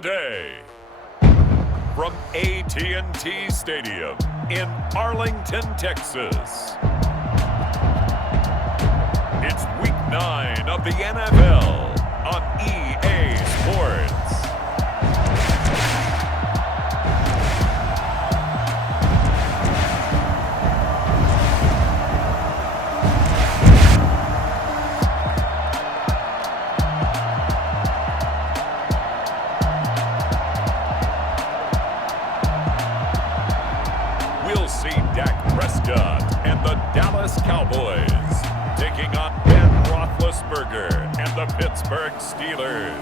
today. From AT&T Stadium in Arlington, Texas. It's Week 9 of the NFL on EA Sports. We'll see Dak Prescott and the Dallas Cowboys taking on Ben Roethlisberger and the Pittsburgh Steelers.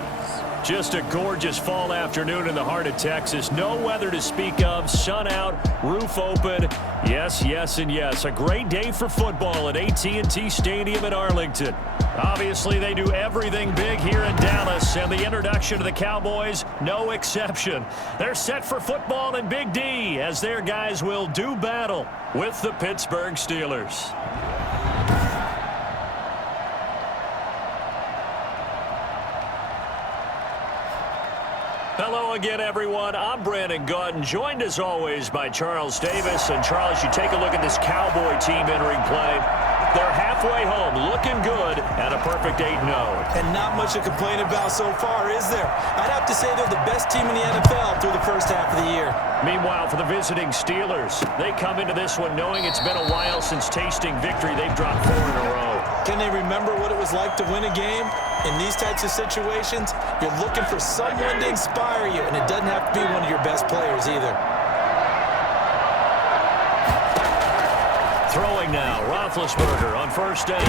Just a gorgeous fall afternoon in the heart of Texas. No weather to speak of. Sun out, roof open. Yes, yes, and yes. A great day for football at AT&T Stadium in Arlington. Obviously, they do everything big here in Dallas, and the introduction of the Cowboys, no exception. They're set for football in Big D as their guys will do battle with the Pittsburgh Steelers. Hello again, everyone. I'm Brandon Gautin, joined as always by Charles Davis. And Charles, you take a look at this Cowboy team entering play. They're halfway home, looking good, and a perfect 8-0. And not much to complain about so far, is there? I'd have to say they're the best team in the NFL through the first half of the year. Meanwhile, for the visiting Steelers, they come into this one knowing it's been a while since tasting victory. They've dropped 4 in a row. Can they remember what it was like to win a game? In these types of situations, you're looking for someone to inspire you, and it doesn't have to be one of your best players either. Throwing now, Roethlisberger on first down.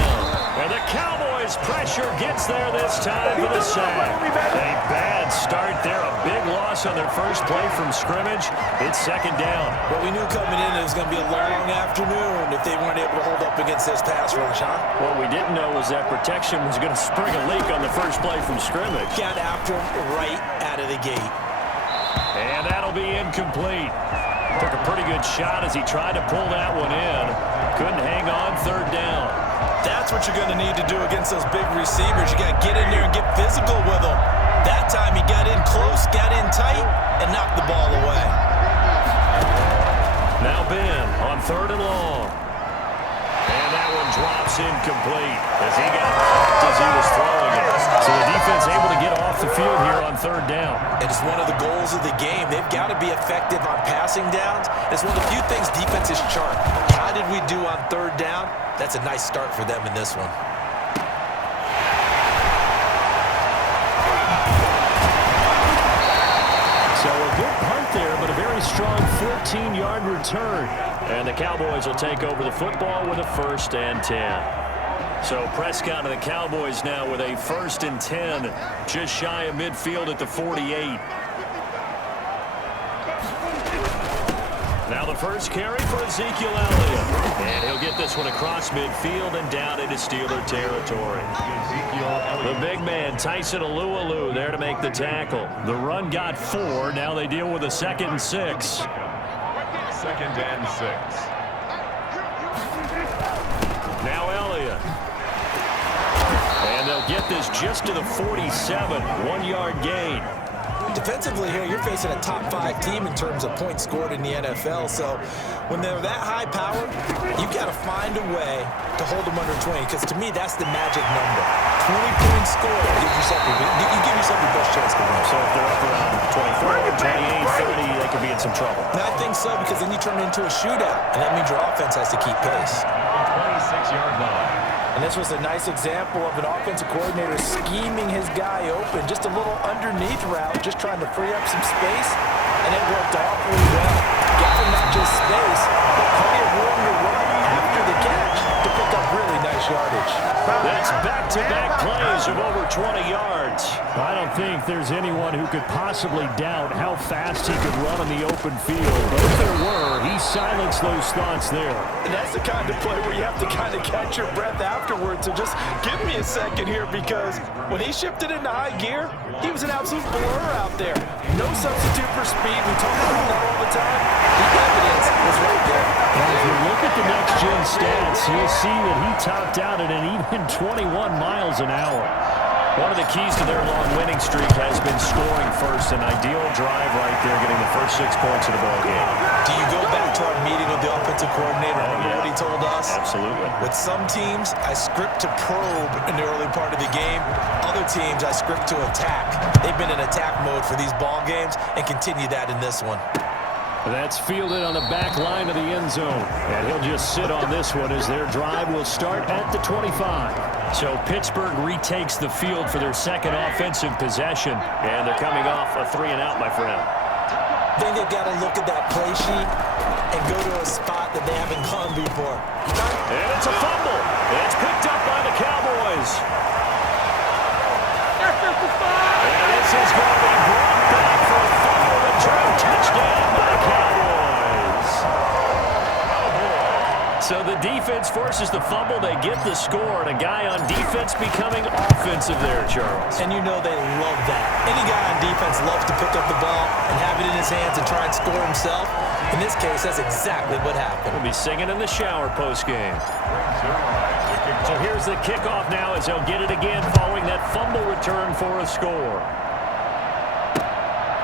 And the Cowboys' pressure gets there this time for the sack. A bad start there, a big loss on their first play from scrimmage. It's second down. But we knew coming in it was going to be a long afternoon if they weren't able to hold up against this pass rush, huh? What we didn't know was that protection was going to spring a leak on the first play from scrimmage. Got after him right out of the gate. And that'll be incomplete. Took a pretty good shot as he tried to pull that one in. Couldn't hang on, third down. That's what you're going to need to do against those big receivers. You got to get in there and get physical with them. That time he got in close, got in tight, and knocked the ball away. Now Ben on third and long. And that one drops incomplete as he got popped as he was throwing it. So the defense able to get off the field here on third down. And it's one of the goals of the game. They've got to be effective on passing downs. It's one of the few things defense is sharp. How did we do on third down? That's a nice start for them in this one. So a good punt there, but a very strong 14-yard return. And the Cowboys will take over the football with a 1st and 10. So Prescott and the Cowboys now with a 1st and 10, just shy of midfield at the 48. Now the first carry for Ezekiel Elliott. And he'll get this one across midfield and down into Steeler territory. The big man, Tyson Alualu, there to make the tackle. The run got 4. Now they deal with a 2nd and 6. 2nd and 6. Now Elliott. And they'll get this just to the 47. 1-yard gain. Defensively here, you're facing a top 5 team in terms of points scored in the NFL. So when they're that high power, you've got to find a way to hold them under 20. Because to me, that's the magic number. 20 points scored. You give yourself your best chance to win. So if they're up around 24, 28, 30, they could be in some trouble. And I think so, because then you turn it into a shootout. And that means your offense has to keep pace. 26-yard line. And this was a nice example of an offensive coordinator scheming his guy open. Just a little underneath route, just trying to free up some space. And it worked awfully well. Got him not just space, but plenty of room to run after the catch to pick up really nice yardage. That's back-to-back plays of over 20 yards. I don't think there's anyone who could possibly doubt how fast he could run on the open field. But if there were, he silenced those thoughts there. And that's the kind of play where you have to kind of catch your breath afterwards. So just give me a second here, because when he shifted into high gear, he was an absolute blur out there. No substitute for speed. We talk about that all the time. The evidence was right there. And if you look at the next-gen stats, you'll see that he topped out at an even 21 miles an hour. One of the keys to their long winning streak has been scoring first. An ideal drive right there, getting the first 6 points of the ball game. Do you go back to our meeting with the offensive coordinator? Remember what he told us? Absolutely. With some teams, I script to probe in the early part of the game. Other teams, I script to attack. They've been in attack mode for these ball games and continue that in this one. That's fielded on the back line of the end zone. And he'll just sit on this one as their drive will start at the 25. So Pittsburgh retakes the field for their second offensive possession. And they're coming off a 3-and-out, my friend. I think they've got to look at that play sheet and go to a spot that they haven't gone before. And it's a fumble. It's picked up by the Cowboys. And this is going to be brought back for a fumble return touchdown by the Cowboys. So the defense forces the fumble. They get the score, and a guy on defense becoming offensive there, Charles. And you know they love that. Any guy on defense loves to pick up the ball and have it in his hands and try and score himself. In this case, that's exactly what happened. We'll be singing in the shower post-game. So here's the kickoff now as they'll get it again following that fumble return for a score.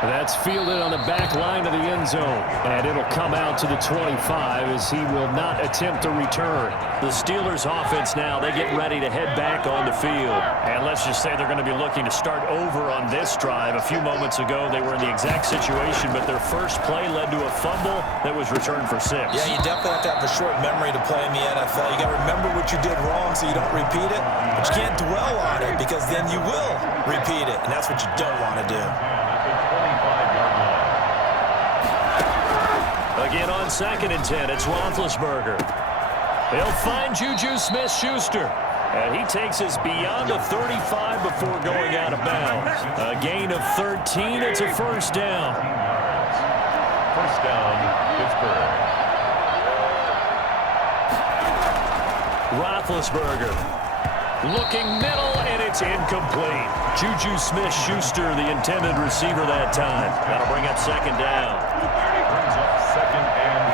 That's fielded on the back line of the end zone. And it'll come out to the 25 as he will not attempt to return. The Steelers offense now, they get ready to head back on the field. And let's just say they're going to be looking to start over on this drive. A few moments ago, they were in the exact situation, but their first play led to a fumble that was returned for 6. Yeah, you definitely have to have a short memory to play in the NFL. You got to remember what you did wrong so you don't repeat it. But you can't dwell on it because then you will repeat it, and that's what you don't want to do. Again on 2nd and 10, it's Roethlisberger. They'll find Juju Smith-Schuster. And he takes us beyond the 35 before going out of bounds. A gain of 13. It's a first down. First down, Pittsburgh. Roethlisberger looking middle, and it's incomplete. Juju Smith-Schuster, the intended receiver that time. That'll bring up 2nd down. Brings up 2nd and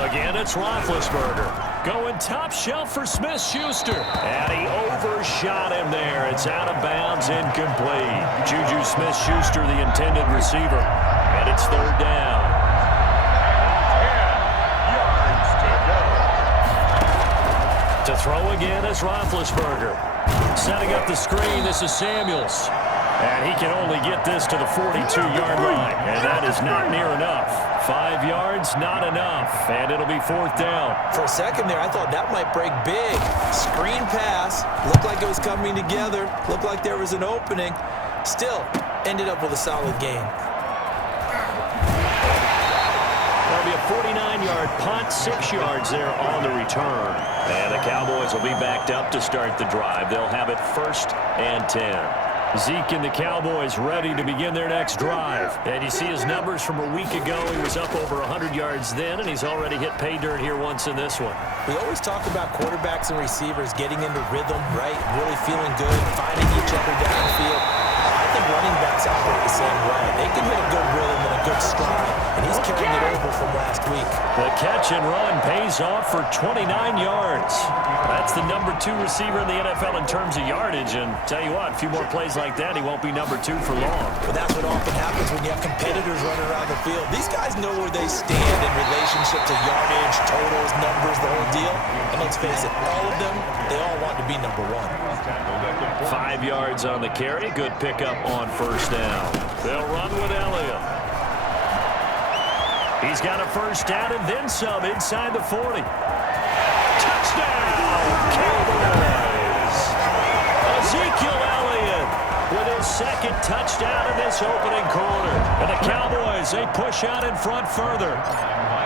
10. Again, it's Roethlisberger. Going top shelf for Smith-Schuster. And he overshot him there. It's out of bounds, incomplete. Juju Smith-Schuster, the intended receiver. And it's 3rd down. 10 yards to go. To throw again is Roethlisberger. Setting up the screen, this is Samuels. And he can only get this to the 42-yard line. And that is not near enough. 5 yards, not enough. And it'll be 4th down. For a second there, I thought that might break big. Screen pass. Looked like it was coming together. Looked like there was an opening. Still, ended up with a solid game. That'll be a 49-yard punt, 6 yards there on the return. And the Cowboys will be backed up to start the drive. They'll have it 1st and 10. Zeke and the Cowboys ready to begin their next drive. And you see his numbers from a week ago. He was up over 100 yards then, and he's already hit pay dirt here once in this one. We always talk about quarterbacks and receivers getting into rhythm, right? Really feeling good, finding each other downfield. I think running backs operate the same way. They can hit a good rhythm and a good stride, and he's carrying it over from last week. The catch and run pays off for 29 yards. That's the number 2 receiver in the NFL in terms of yardage, and tell you what, a few more plays like that, he won't be number 2 for long. But that's what often happens when you have competitors running around the field. These guys know where they stand in relationship to yardage, totals, numbers, the whole deal. And let's face it, all of them, they all want to be number 1. 5 yards on the carry. Good pickup on 1st down. They'll run with Elliott. He's got a 1st down and then some inside the 40. Touchdown, Cowboys! Ezekiel Elliott with his 2nd touchdown in this opening quarter. And the Cowboys, they push out in front further.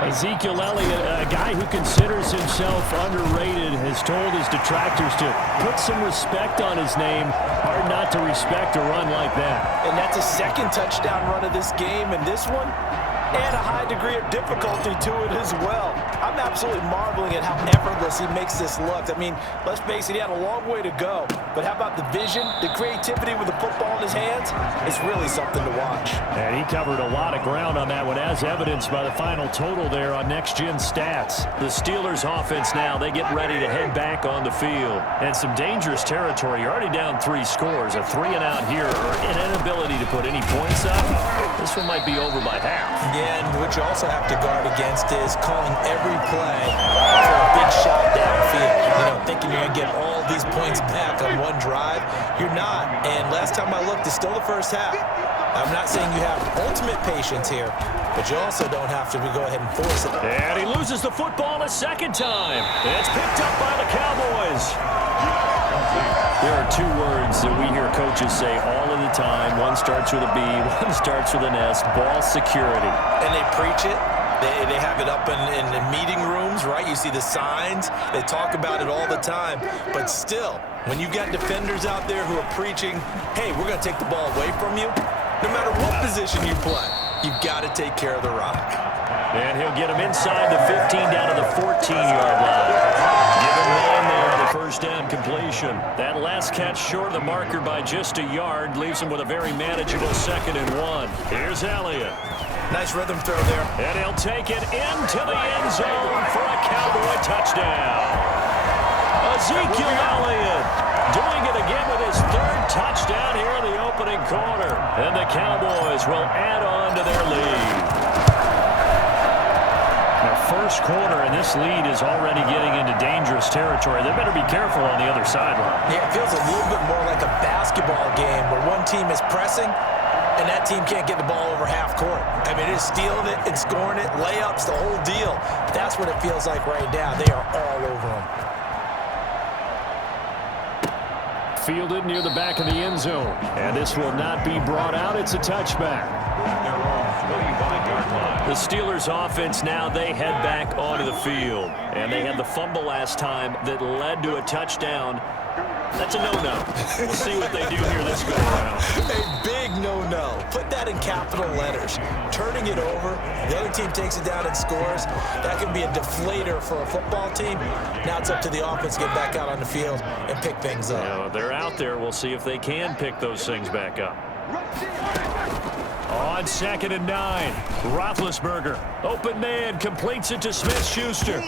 Ezekiel Elliott, a guy who considers himself underrated, has told his detractors to put some respect on his name. Hard not to respect a run like that. And that's a 2nd touchdown run of this game, and this one, and a high degree of difficulty to it as well. I'm I'm absolutely marveling at how effortless he makes this look. I mean, let's face it, he had a long way to go. But how about the vision, the creativity with the football in his hands? It's really something to watch. And he covered a lot of ground on that one, as evidenced by the final total there on next-gen stats. The Steelers offense now, they get ready to head back on the field. And some dangerous territory. You're already down 3 scores. A 3-and-out here, or an inability to put any points up. This one might be over by half. Yeah, and what you also have to guard against is calling every play for a big shot downfield. You know, thinking you're going to get all these points back on one drive. You're not. And last time I looked, it's still the first half. I'm not saying you have ultimate patience here, but you also don't have to go ahead and force it. And he loses the football a second time. It's picked up by the Cowboys. There are 2 words that we hear coaches say all of the time. One starts with a B, one starts with an S, ball security. And they preach it. They have it up in meeting rooms, right? You see the signs. They talk about it all the time. But still, when you've got defenders out there who are preaching, hey, we're going to take the ball away from you, no matter what position you play, you've got to take care of the rock. And he'll get him inside the 15 down to the 14-yard line. Give him 9 there, the first down completion. That last catch short of the marker by just a yard leaves him with a very manageable 2nd and 1. Here's Elliott. Nice rhythm throw there. And he'll take it into the end zone for a Cowboy touchdown. Ezekiel Elliott doing it again with his 3rd touchdown here in the opening quarter. And the Cowboys will add on to their lead. Now, first quarter, and this lead is already getting into dangerous territory. They better be careful on the other sideline. Yeah, it feels a little bit more like a basketball game where one team is pressing and that team can't get the ball over half court. I mean, it is stealing it and scoring it, layups, the whole deal. That's what it feels like right now. They are all over them. Fielded near the back of the end zone. And this will not be brought out. It's a touchback. The Steelers offense now, they head back onto the field. And they had the fumble last time that led to a touchdown. That's a no-no. We'll see what they do here this go-around. A big no-no. Put that in capital letters. Turning it over, the other team takes it down and scores. That can be a deflator for a football team. Now it's up to the offense to get back out on the field and pick things up. Yeah, they're out there. We'll see if they can pick those things back up. On 2nd and 9, Roethlisberger, open man, completes it to Smith-Schuster.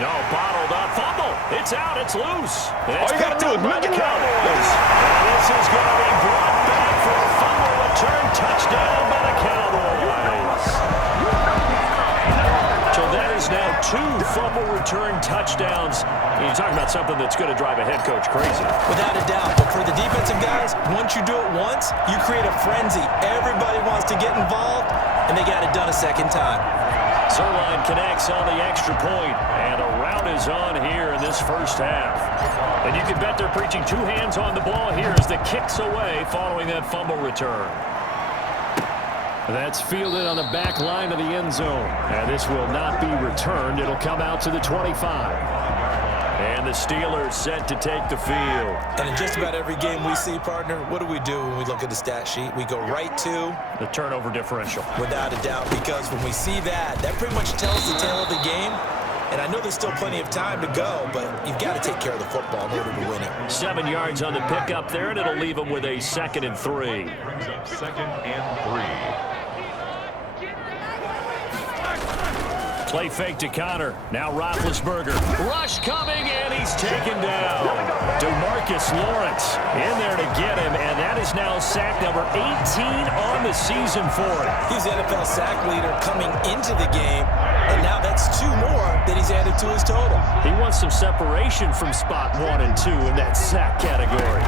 No, bottled up, fumble. It's out, it's loose. All you got to do is make the Cowboys. And this is going to be brought back for a fumble return touchdown by the Cowboys. So that is now 2 fumble return touchdowns. You're talking about something that's going to drive a head coach crazy. Without a doubt. But for the defensive guys, once you do it once, you create a frenzy. Everybody wants to get involved, and they got it done a second time. Zerline connects on the extra point, and a rout is on here in this first half. And you can bet they're preaching 2 hands on the ball here as the kick's away following that fumble return. That's fielded on the back line of the end zone. And this will not be returned. It'll come out to the 25. And the Steelers set to take the field. And in just about every game we see, partner, what do when we look at the stat sheet? We go right to the turnover differential. Without a doubt, because when we see that, that pretty much tells the tale of the game. And I know there's still plenty of time to go, but you've got to take care of the football in order to win it. 7 yards on the pickup there, and it'll leave them with a 2nd and 3. 2nd and 3. Play fake to Connor. Now Roethlisberger. Rush coming, and he's taken down. DeMarcus Lawrence in there to get him, and that is now sack number 18 on the season for him. He's the NFL sack leader coming into the game, and now that's 2 more that he's added to his total. He wants some separation from spot 1 and 2 in that sack category.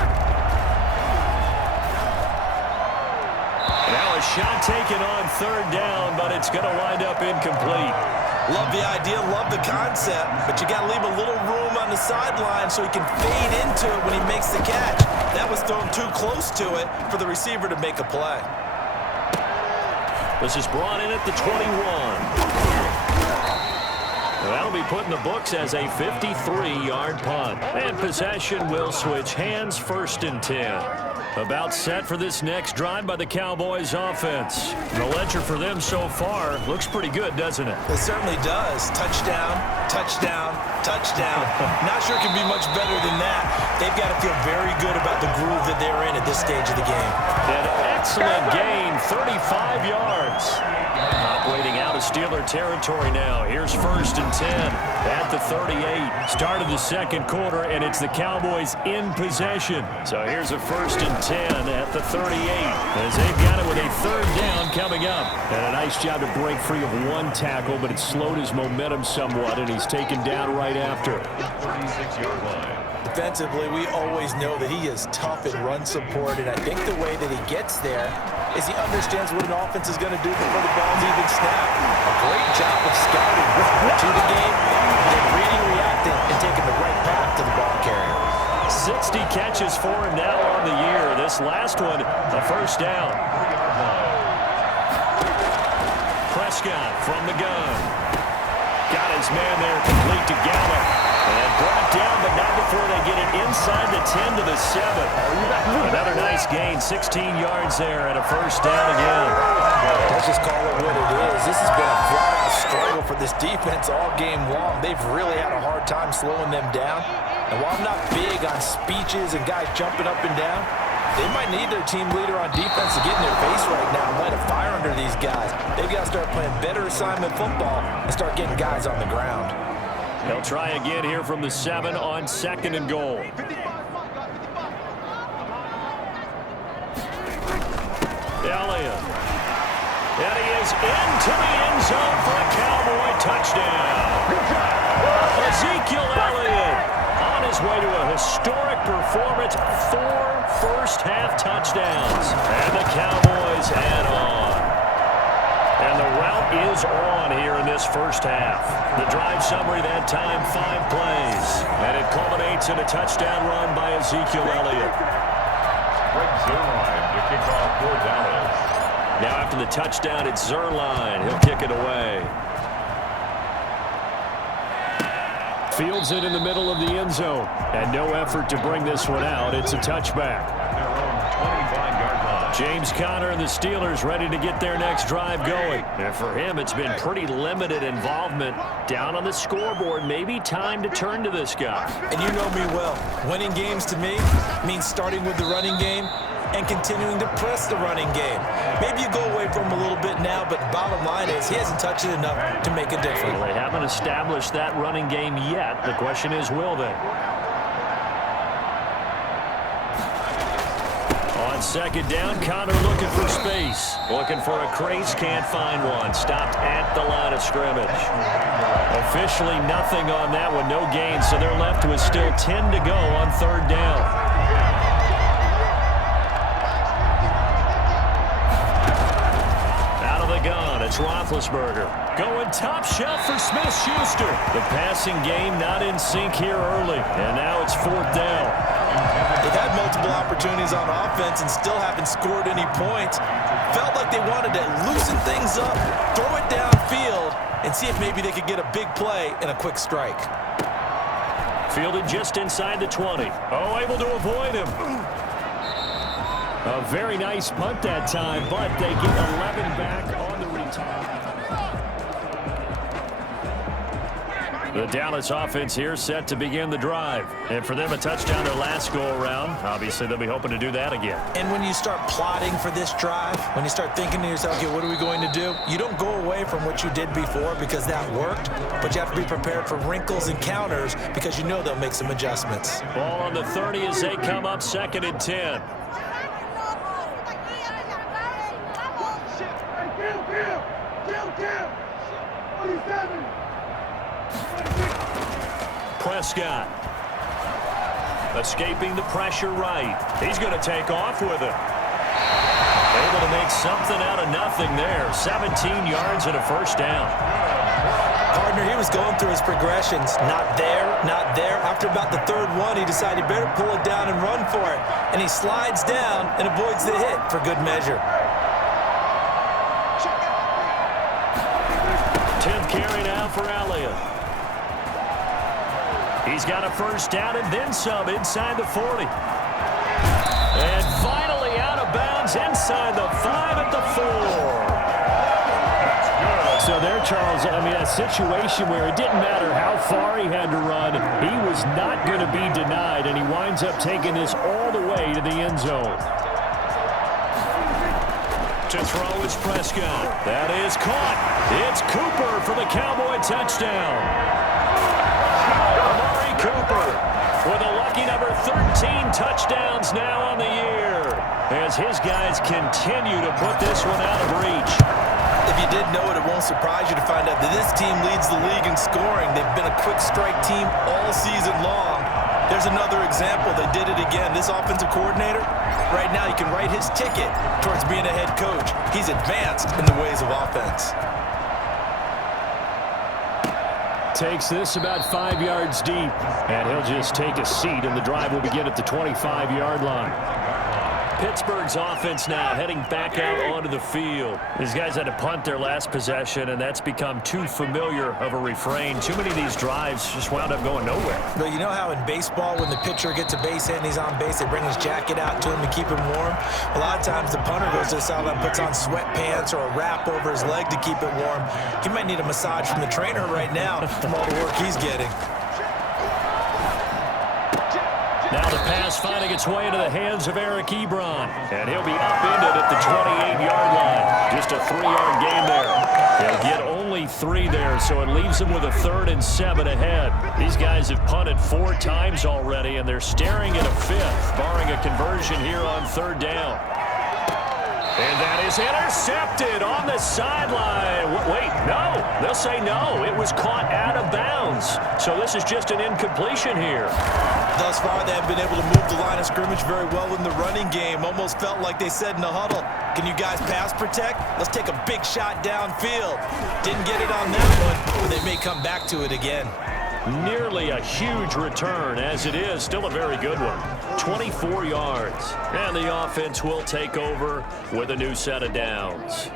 Now a shot taken on 3rd down, but it's going to wind up incomplete. Love the idea, love the concept, but you got to leave a little room on the sideline so he can fade into it when he makes the catch. That was thrown too close to it for the receiver to make a play. This is brought in at the 21. That'll be put in the books as a 53-yard punt. And possession will switch hands, 1st and 10. About set for this next drive by the Cowboys offense. The ledger for them so far looks pretty good, doesn't it? It certainly does. Touchdown, touchdown, touchdown. Not sure it can be much better than that. They've got to feel very good about the groove that they're in at this stage of the game. An excellent gain, 35 yards. Operating out of Steeler territory now. Here's 1st and 10 at the 38. Start of the second quarter, and it's the Cowboys in possession. So here's a 1st and 10 at the 38 as they've got it with a 3rd down coming up. And a nice job to break free of one tackle, but it slowed his momentum somewhat, and he's taken down right after. 36-yard line. Defensively, we always know that he is tough in run support, and I think the way that he gets there is he understands what an offense is going to do before the ball's even snapped. A great job of scouting to the game, then reading, reacting, and taking the right path to the ball carrier. 60 catches for him now on the year. This last one, a 1st down. Prescott from the gun. Got his man there, complete to Gallup. And brought down, but not before they get it inside the 10 to the 7. Another nice gain, 16 yards there, and a 1st down again. Let's just call it what it is. This has been a flat struggle for this defense all game long. They've really had a hard time slowing them down. And while I'm not big on speeches and guys jumping up and down, they might need their team leader on defense to get in their face right now and light a fire under these guys. They've got to start playing better assignment football and start getting guys on the ground. They'll try again here from the 7 on 2nd and goal. Elliott. And he is into the end zone for a Cowboy touchdown. Ezekiel Elliott on his way to a historic performance. 4 first-half touchdowns. And the Cowboys add on. And the route is on here in this 1st half. The drive summary that time, 5 plays. And it culminates in a touchdown run by Ezekiel Elliott. Greg Zuerlein to kick off for Dallas. Now after the touchdown, it's Zuerlein. He'll kick it away. Fields it in the middle of the end zone. And no effort to bring this one out. It's a touchback. Their own 25-yard line. James Conner and the Steelers ready to get their next drive going. And for him, it's been pretty limited involvement. Down on the scoreboard, maybe time to turn to this guy. And you know me well. Winning games to me means starting with the running game and continuing to press the running game. Maybe you go away from him a little bit now, but the bottom line is he hasn't touched it enough to make a difference. Well, they haven't established that running game yet. The question is, will they? On 2nd down, Conner looking for space. Looking for a crease, can't find one. Stopped at the line of scrimmage. Officially nothing on that one, no gain, so they're left with still 10 to go on 3rd down. Gun. It's Roethlisberger going top shelf for Smith-Schuster. The passing game not in sync here early, and now it's 4th down. They've had multiple opportunities on offense and still haven't scored any points. Felt like they wanted to loosen things up, throw it downfield, and see if maybe they could get a big play and a quick strike. Fielded just inside the 20. Oh, able to avoid him. A very nice punt that time, but they get 11 back on the return. The Dallas offense here set to begin the drive. And for them, a touchdown their last go-around. Obviously, they'll be hoping to do that again. And when you start plotting for this drive, when you start thinking to yourself, okay, what are we going to do? You don't go away from what you did before because that worked, but you have to be prepared for wrinkles and counters because you know they'll make some adjustments. Ball on the 30 as they come up 2nd and 10. Prescott escaping the pressure right. He's going to take off with it. Able to make something out of nothing there. 17 yards and a 1st down. Partner, he was going through his progressions. Not there, not there. After about the 3rd one, he decided he better pull it down and run for it. And he slides down and avoids the hit for good measure. 10th carry now for Elliott. He's got a 1st down and then some inside the 40. And final yards inside the 5 at the 4. So there, Charles, I mean, a situation where it didn't matter how far he had to run, he was not going to be denied, and he winds up taking this all the way to the end zone. To throw is Prescott. That is caught. It's Cooper for the Cowboy touchdown. Amari Cooper with a lucky number 13 touchdowns now on the year, as his guys continue to put this one out of reach. If you didn't know it, it won't surprise you to find out that this team leads the league in scoring. They've been a quick strike team all season long. There's another example. They did it again. This offensive coordinator, right now, you can write his ticket towards being a head coach. He's advanced in the ways of offense. Takes this about 5 yards deep, and he'll just take a seat, and the drive will begin at the 25-yard line. Pittsburgh's offense now heading back out onto the field. These guys had to punt their last possession, and that's become too familiar of a refrain. Too many of these drives just wound up going nowhere. But you know how in baseball, when the pitcher gets a base hit and he's on base, they bring his jacket out to him to keep him warm? A lot of times the punter goes to the sideline, puts on sweatpants or a wrap over his leg to keep it warm. He might need a massage from the trainer right now from all the work he's getting. Now the pass finding its way into the hands of Eric Ebron. And he'll be upended at the 28-yard line. Just a 3-yard gain there. He'll get only 3 there, so it leaves him with a 3rd and 7 ahead. These guys have punted 4 times already, and they're staring at a 5th, barring a conversion here on 3rd down. And that is intercepted on the sideline. Wait, no. They'll say no. It was caught out of bounds. So this is just an incompletion here. Thus far, they have been able to move the line of scrimmage very well in the running game. Almost felt like they said in the huddle, can you guys pass protect? Let's take a big shot downfield. Didn't get it on that one, but they may come back to it again. Nearly a huge return. As it is, still a very good one. 24 yards. And the offense will take over with a new set of downs.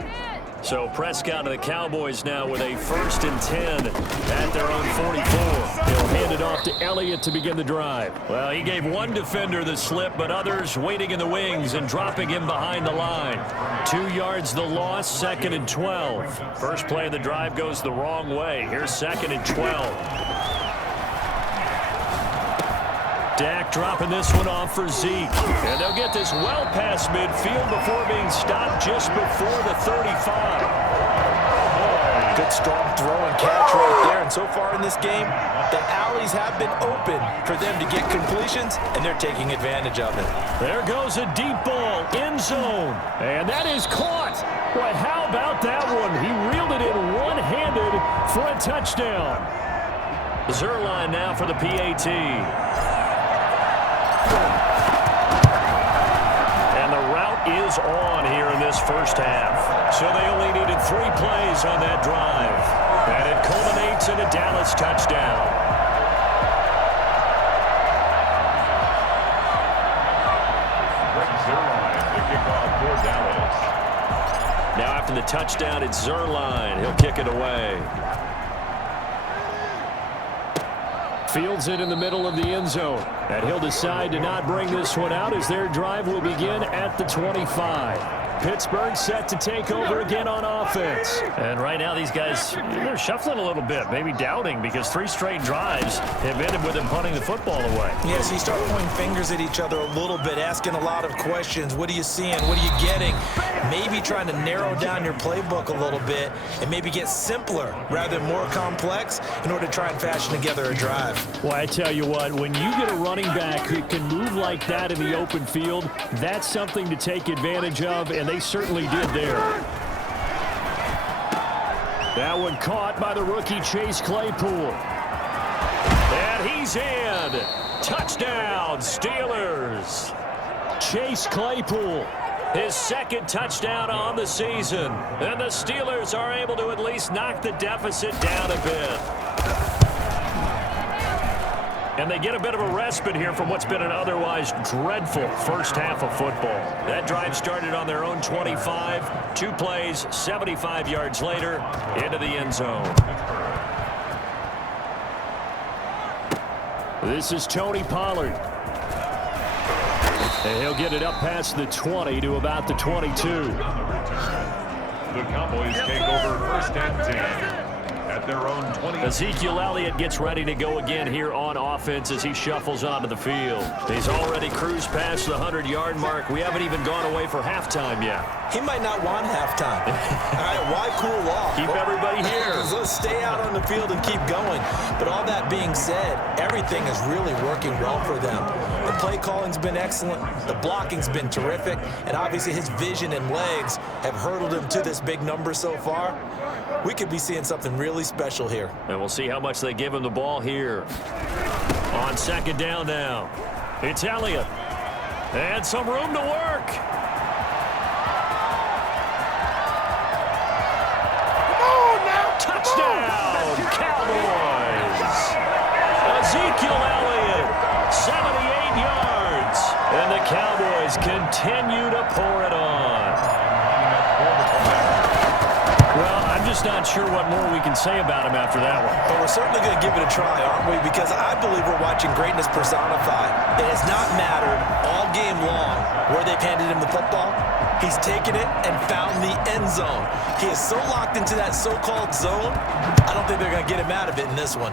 So Prescott and the Cowboys now with a 1st and 10 at their own 44. He'll hand it off to Elliott to begin the drive. Well, he gave one defender the slip, but others waiting in the wings and dropping him behind the line. 2 yards the loss, 2nd and 12. First play of the drive goes the wrong way. Here's 2nd and 12. Dak dropping this one off for Zeke. And they'll get this well past midfield before being stopped just before the 35. Good strong throw and catch right there. And so far in this game, the alleys have been open for them to get completions, and they're taking advantage of it. There goes a deep ball, end zone. And that is caught. Boy, how about that one? He reeled it in one-handed for a touchdown. Zerline now for the PAT. And the route is on here in this first half. So they only needed 3 plays on that drive. And it culminates in a Dallas touchdown. Now after the touchdown, it's Zerline. He'll kick it away. Fields it in the middle of the end zone. And he'll decide to not bring this one out as their drive will begin at the 25. Pittsburgh set to take over again on offense. And right now these guys, they're shuffling a little bit, maybe doubting, because 3 straight drives have ended with them punting the football away. Yeah, so you start pointing fingers at each other a little bit, asking a lot of questions. What are you seeing? What are you getting? Maybe trying to narrow down your playbook a little bit and maybe get simpler rather than more complex in order to try and fashion together a drive. Well, I tell you what, when you get a running back who can move like that in the open field, that's something to take advantage of, and they certainly did there. That one caught by the rookie Chase Claypool. And he's in. Touchdown, Steelers. Chase Claypool, his 2nd touchdown on the season. And the Steelers are able to at least knock the deficit down a bit. And they get a bit of a respite here from what's been an otherwise dreadful first half of football. That drive started on their own 25. 2 plays, 75 yards later, into the end zone. This is Tony Pollard. And he'll get it up past the 20 to about the 22. The Cowboys take over first and 10. At their own 20. Ezekiel Elliott gets ready to go again here on offense as he shuffles onto the field. He's already cruised past the 100-yard mark. We haven't even gone away for halftime yet. He might not want halftime. All right, why cool off? Keep everybody here. Let's stay out on the field and keep going. But all that being said, everything is really working well for them. The play calling's been excellent. The blocking's been terrific. And obviously his vision and legs have hurdled him to this big number so far. We could be seeing something really special here. And we'll see how much they give him the ball here. On second down now. It's Elliott. And some room to work. Come on now. Touchdown, Cowboys. Ezekiel Elliott, 78 yards. And the Cowboys continue to pour it on. Well, I'm just not sure what more we can say about him after that one. But we're certainly going to give it a try, aren't we? Because I believe we're watching greatness personified. It has not mattered all game long where they've handed him the football. He's taken it and found the end zone. He is so locked into that so-called zone, I don't think they're going to get him out of it in this one.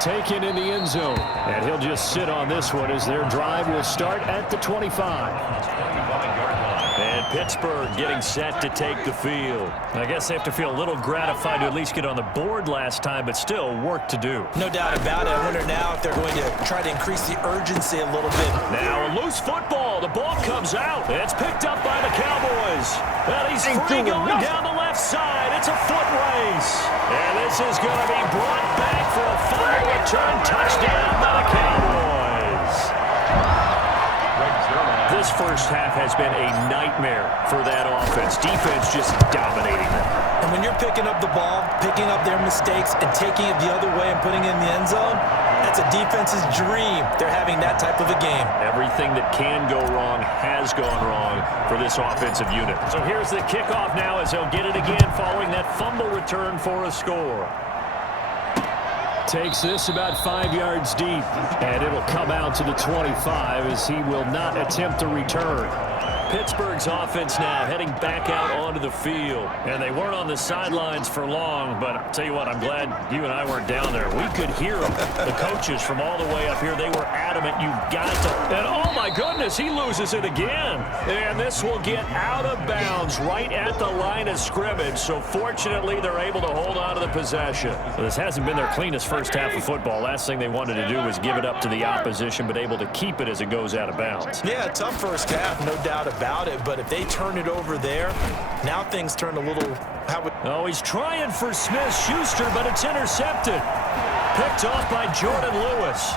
Taken in the end zone. And he'll just sit on this one as their drive will start at the 25. And Pittsburgh getting set to take the field. I guess they have to feel a little gratified to at least get on the board last time, but still work to do. No doubt about it. I wonder now if they're going to try to increase the urgency a little bit. Now a loose football. The ball comes out. It's picked up by the Cowboys. Well, he's free going down the left side. It's a foot race. And this is going to be brought back for a final return touchdown by the Cowboys. This first half has been a nightmare for that offense. Defense just dominating them. And when you're picking up the ball, picking up their mistakes, and taking it the other way and putting it in the end zone, that's a defense's dream. They're having that type of a game. Everything that can go wrong has gone wrong for this offensive unit. So here's the kickoff now as they'll get it again following that fumble return for a score. Takes this about 5 yards deep, and it'll come out to the 25 as he will not attempt to return. Pittsburgh's offense now heading back out onto the field. And they weren't on the sidelines for long, but I'll tell you what, I'm glad you and I weren't down there. We could hear them. The coaches from all the way up here, they were adamant, you've got to. And oh my goodness, he loses it again. And this will get out of bounds right at the line of scrimmage. So fortunately, they're able to hold on to the possession. So this hasn't been their cleanest first half of football. Last thing they wanted to do was give it up to the opposition, but able to keep it as it goes out of bounds. Yeah, tough first half, no doubt about it. But if they turn it over there, now things turn a little... Oh, he's trying for Smith-Schuster, but it's intercepted. Picked off by Jordan Lewis.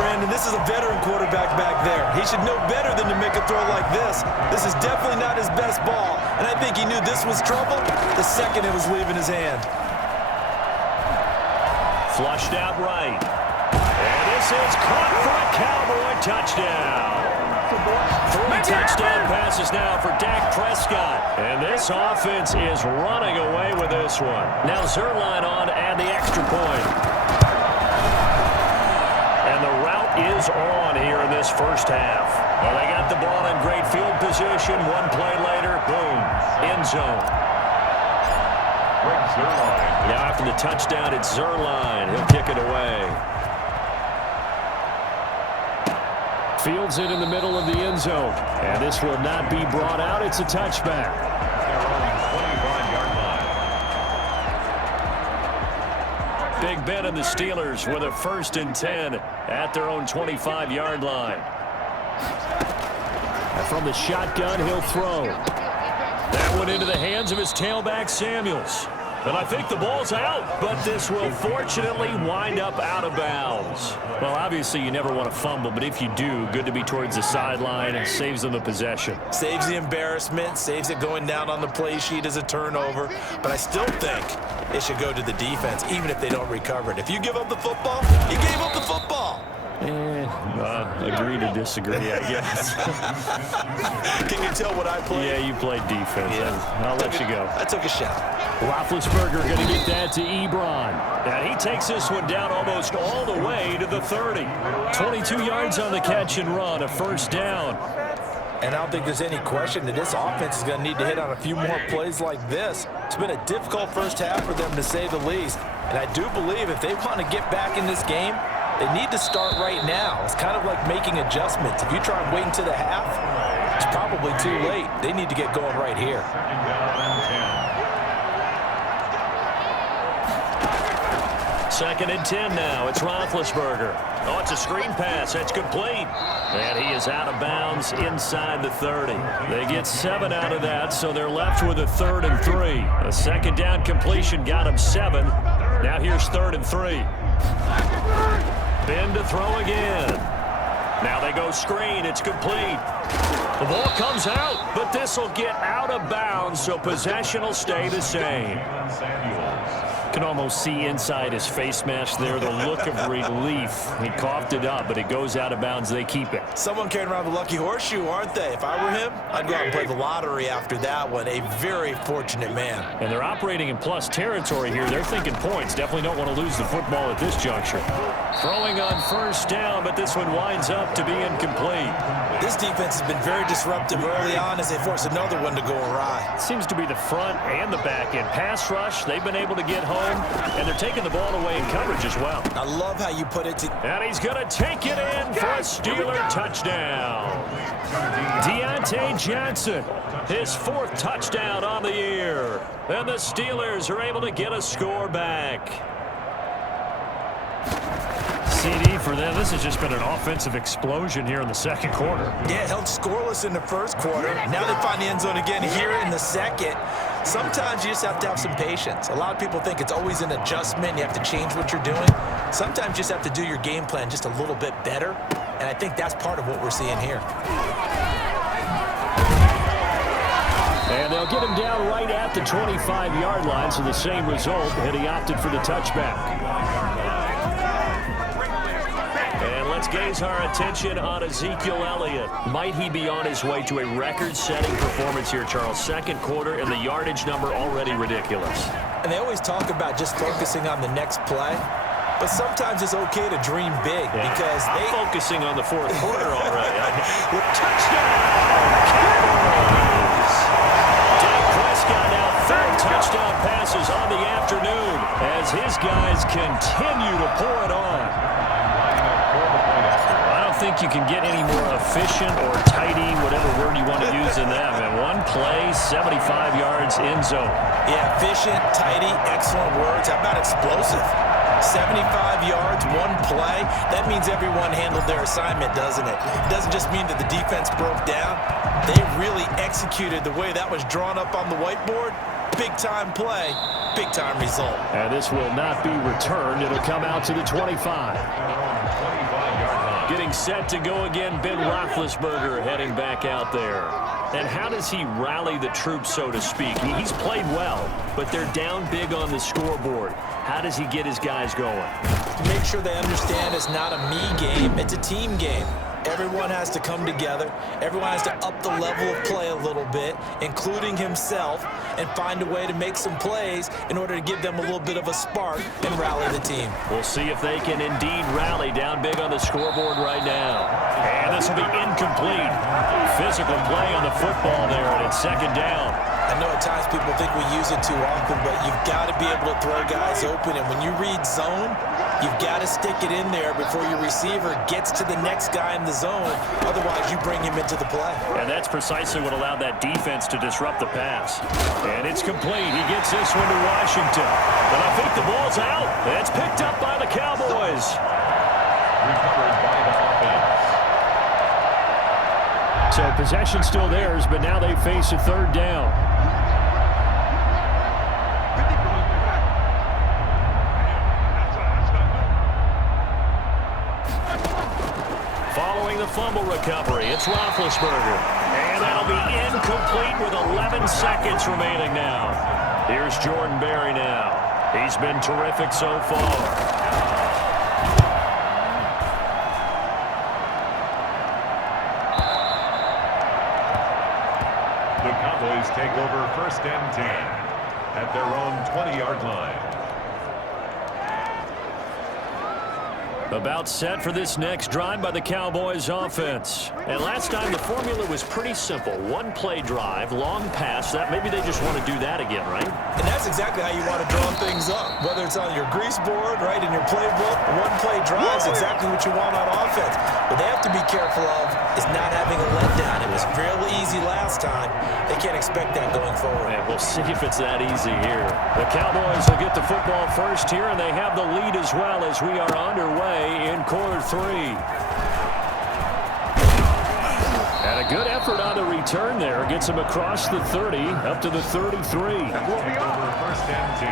Brandon, this is a veteran quarterback back there. He should know better than to make a throw like this. This is definitely not his best ball. And I think he knew this was trouble the second it was leaving his hand. Flushed out right. And this is caught for a Cowboy touchdown. 3 touchdown passes now for Dak Prescott. And this offense is running away with this one. Now Zerline on to add the extra point. And the route is on here in this first half. Well, they got the ball in great field position. One play later, boom, end zone. Now after the touchdown, it's Zerline. He'll kick it away. Fields it in the middle of the end zone. And this will not be brought out. It's a touchback. Big Ben and the Steelers with a 1st and 10 at their own 25-yard line. And from the shotgun, he'll throw. That one into the hands of his tailback, Samuels. And I think the ball's out, but this will fortunately wind up out of bounds. Well, obviously you never want to fumble, but if you do, good to be towards the sideline and saves them the possession. Saves the embarrassment, saves it going down on the play sheet as a turnover, but I still think it should go to the defense, even if they don't recover it. If you give up the football, you gave up the football. Agree to disagree, I guess. Can you tell what I played? Yeah, you played defense. Yeah. I'll let you go. I took a shot. Roethlisberger going to get that to Ebron. And he takes this one down almost all the way to the 30. 22 yards on the catch and run, a first down. And I don't think there's any question that this offense is going to need to hit on a few more plays like this. It's been a difficult first half for them, to say the least. And I do believe if they want to get back in this game, they need to start right now. It's kind of like making adjustments. If you try and wait until the half, it's probably too late. They need to get going right here. Second and 10 now. It's Roethlisberger. Oh, it's a screen pass. That's complete. And he is out of bounds inside the 30. They get 7 out of that, so they're left with a 3rd and 3. A second down completion got him 7. Now here's 3rd and 3. Ben to throw again. Now they go screen. It's complete. The ball comes out, but this will get out of bounds, so possession will stay the same. Can almost see inside his face mask there the look of relief. He coughed it up, but it goes out of bounds. They keep it. Someone carrying around the lucky horseshoe, aren't they? If I were him, I'd go out and play the lottery after that one. A very fortunate man. And they're operating in plus territory here. They're thinking points. Definitely don't want to lose the football at this juncture. Throwing on first down, but this one winds up to be incomplete. This defense has been very disruptive early on as they force another one to go awry. Seems to be the front and the back end. Pass rush, they've been able to get home, and they're taking the ball away in coverage as well. I love how you put it. And he's going to take it in for a Steeler touchdown. Deontay Johnson, his 4th touchdown on the year. And the Steelers are able to get a score back. CD for them. This has just been an offensive explosion here in the second quarter. Yeah, held scoreless in the first quarter. Now they find the end zone again here in the second. Sometimes you just have to have some patience. A lot of people think it's always an adjustment. You have to change what you're doing. Sometimes you just have to do your game plan just a little bit better. And I think that's part of what we're seeing here. And they'll get him down right at the 25-yard line, so the same result, and he opted for the touchback. Let's gaze our attention on Ezekiel Elliott. Might he be on his way to a record-setting performance here, Charles? Second quarter, and the yardage number already ridiculous. And they always talk about just focusing on the next play. But sometimes it's okay to dream big because they're focusing on the fourth quarter already. Touchdown! Cowboys! Dak Prescott now 4 touchdown passes on the afternoon as his guys continue to pour it on. I think you can get any more efficient or tidy, whatever word you want to use in that. And one play, 75 yards in zone. Yeah, efficient, tidy, excellent words. How about explosive? 75 yards, one play. That means everyone handled their assignment, doesn't it? It doesn't just mean that the defense broke down. They really executed the way that was drawn up on the whiteboard. Big-time play, big-time result. And this will not be returned. It'll come out to the 25. Getting set to go again, Ben Roethlisberger heading back out there. And how does he rally the troops, so to speak? He's played well, but they're down big on the scoreboard. How does he get his guys going? Make sure they understand it's not a me game, it's a team game. Everyone has to come together. Everyone has to up the level of play a little bit, including himself, and find a way to make some plays in order to give them a little bit of a spark and rally the team. We'll see if they can indeed rally down big on the scoreboard right now. And this will be incomplete. Physical play on the football there, and it's second down. I know at times people think we use it too often, but you've got to be able to throw guys open. And when you read zone, you've got to stick it in there before your receiver gets to the next guy in the zone. Otherwise, you bring him into the play. And that's precisely what allowed that defense to disrupt the pass. And it's complete. He gets this one to Washington. But I think the ball's out. It's picked up by the Cowboys. Recovered by the offense. So possession still theirs, but now they face a third down. Following the fumble recovery, it's Roethlisberger. And that'll be incomplete with 11 seconds remaining now. Here's Jordan Berry now. He's been terrific so far. Cowboys take over 1st and 10 at their own 20-yard line. About set for this next drive by the Cowboys offense. And last time the formula was pretty simple. One play drive, long pass. That maybe they just want to do that again, right? And that's exactly how you want to draw things up. Whether it's on your grease board, right, in your playbook, one play drive is exactly what you want on offense. What they have to be careful of is not having a letdown. It was fairly easy last time. They can't expect that going forward. And we'll see if it's that easy here. The Cowboys will get the football first here, and they have the lead as well as we are underway in quarter 3. And a good effort on the return there. Gets him across the 30, up to the 33. And we'll be over 1st and 10